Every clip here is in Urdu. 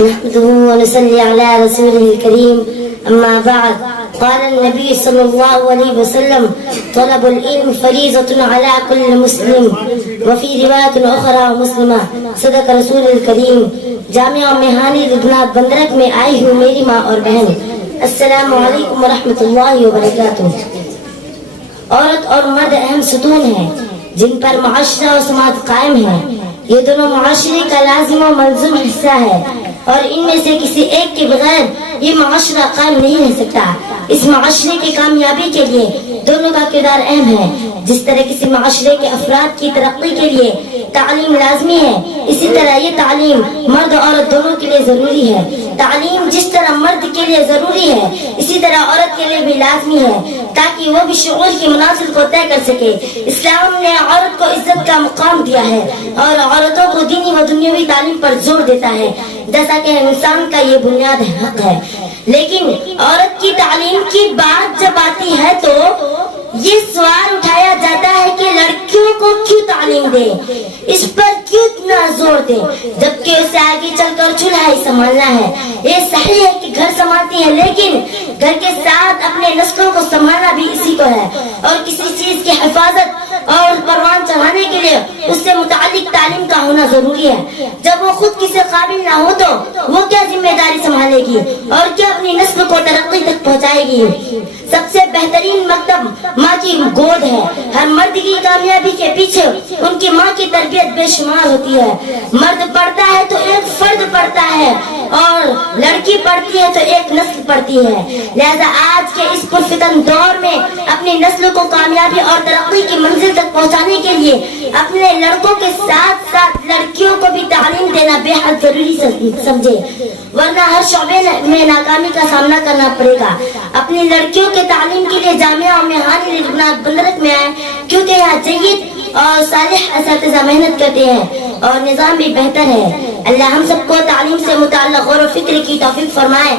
نحمده ونصلي على رسوله الكريم أما بعد قال النبي صلى الله عليه وسلم طلب العلم فريضة على كل مسلم وفي رواية أخرى مسلمة صدق رسول الكريم جامعہ میہانی ربنات بندرک میں آئی ہوں میری ماں اور بہن السلام علیکم ورحمۃ اللہ وبرکاتہ۔ عورت اور مرد اہم ستون ہیں جن پر معاشرہ و سماج قائم ہے۔ یہ دونوں معاشرے کا لازم و ملزوم حصہ ہے اور ان میں سے کسی ایک کے بغیر یہ معاشرہ قائم نہیں رہ سکتا۔ اس معاشرے کی کامیابی کے لیے دونوں کا کردار اہم ہے۔ جس طرح کسی معاشرے کے افراد کی ترقی کے لیے تعلیم لازمی ہے، اسی طرح یہ تعلیم مرد اور عورت دونوں کے لیے ضروری ہے۔ تعلیم جس طرح مرد کے لیے ضروری ہے اسی طرح عورت کے لیے بھی لازمی ہے تاکہ وہ بھی شعور کی منازل کو طے کر سکے۔ اسلام نے عورت کو عزت کا مقام دیا ہے اور عورتوں کو دینی و دنیاوی تعلیم پر زور دیتا ہے جیسا کہ انسان کا یہ بنیاد حق ہے۔ لیکن عورت کی تعلیم کی بات جب آتی ہے تو یہ سوال اٹھایا جاتا ہے کہ لڑکیوں کو کیوں تعلیم دے، اس پر کیوں اتنا زور دے جبکہ اسے آگے چل کر چولہا ہی سنبھالنا ہے۔ یہ صحیح ہے کہ گھر سنبھالتی ہے لیکن گھر کے ساتھ اپنے نسلوں کو سنبھالنا بھی اسی کو ہے اور کسی چیز کی حفاظت اور پروان چڑھانے کے لیے اس سے متعلق تعلیم کا ہونا ضروری ہے۔ جب وہ خود کسی قابل نہ ہو تو وہ کیا ذمہ داری سنبھالے گی اور کیا اپنی نسل کو ترقی تک پہنچائے گی۔ سب سے بہترین مکتب ماں کی گود ہے۔ ہر مرد کی کامیابی کے پیچھے ان کی ماں کی تربیت بے شمار ہوتی ہے۔ مرد پڑھتا ہے تو ایک فرد پڑھتا ہے اور لڑکی پڑھتی ہے تو ایک نسل پڑھتی ہے۔ لہذا آج کے اس پرفتن دور میں اپنی نسل کو کامیابی اور ترقی کی منزل تک پہنچانے کے لیے اپنے لڑکوں کے ساتھ ساتھ لڑکیوں کو بھی تعلیم دینا بے حد ضروری سمجھے، ورنہ ہر شعبے میں ناکامی کا سامنا کرنا پڑے گا۔ اپنی لڑکیوں کے تعلیم کے لیے جامعہ میہانی ربنات بندرک میں آئے کیونکہ یہاں جید اور صالح اساتذہ محنت کرتے ہیں اور نظام بھی بہتر ہے۔ اللہ ہم سب کو تعلیم سے متعلق غور و فکر کی توفیق فرمائے،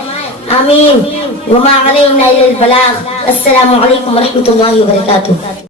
آمین۔ وما علینا الا البلاغ۔ السلام علیکم ورحمۃ اللہ وبرکاتہ۔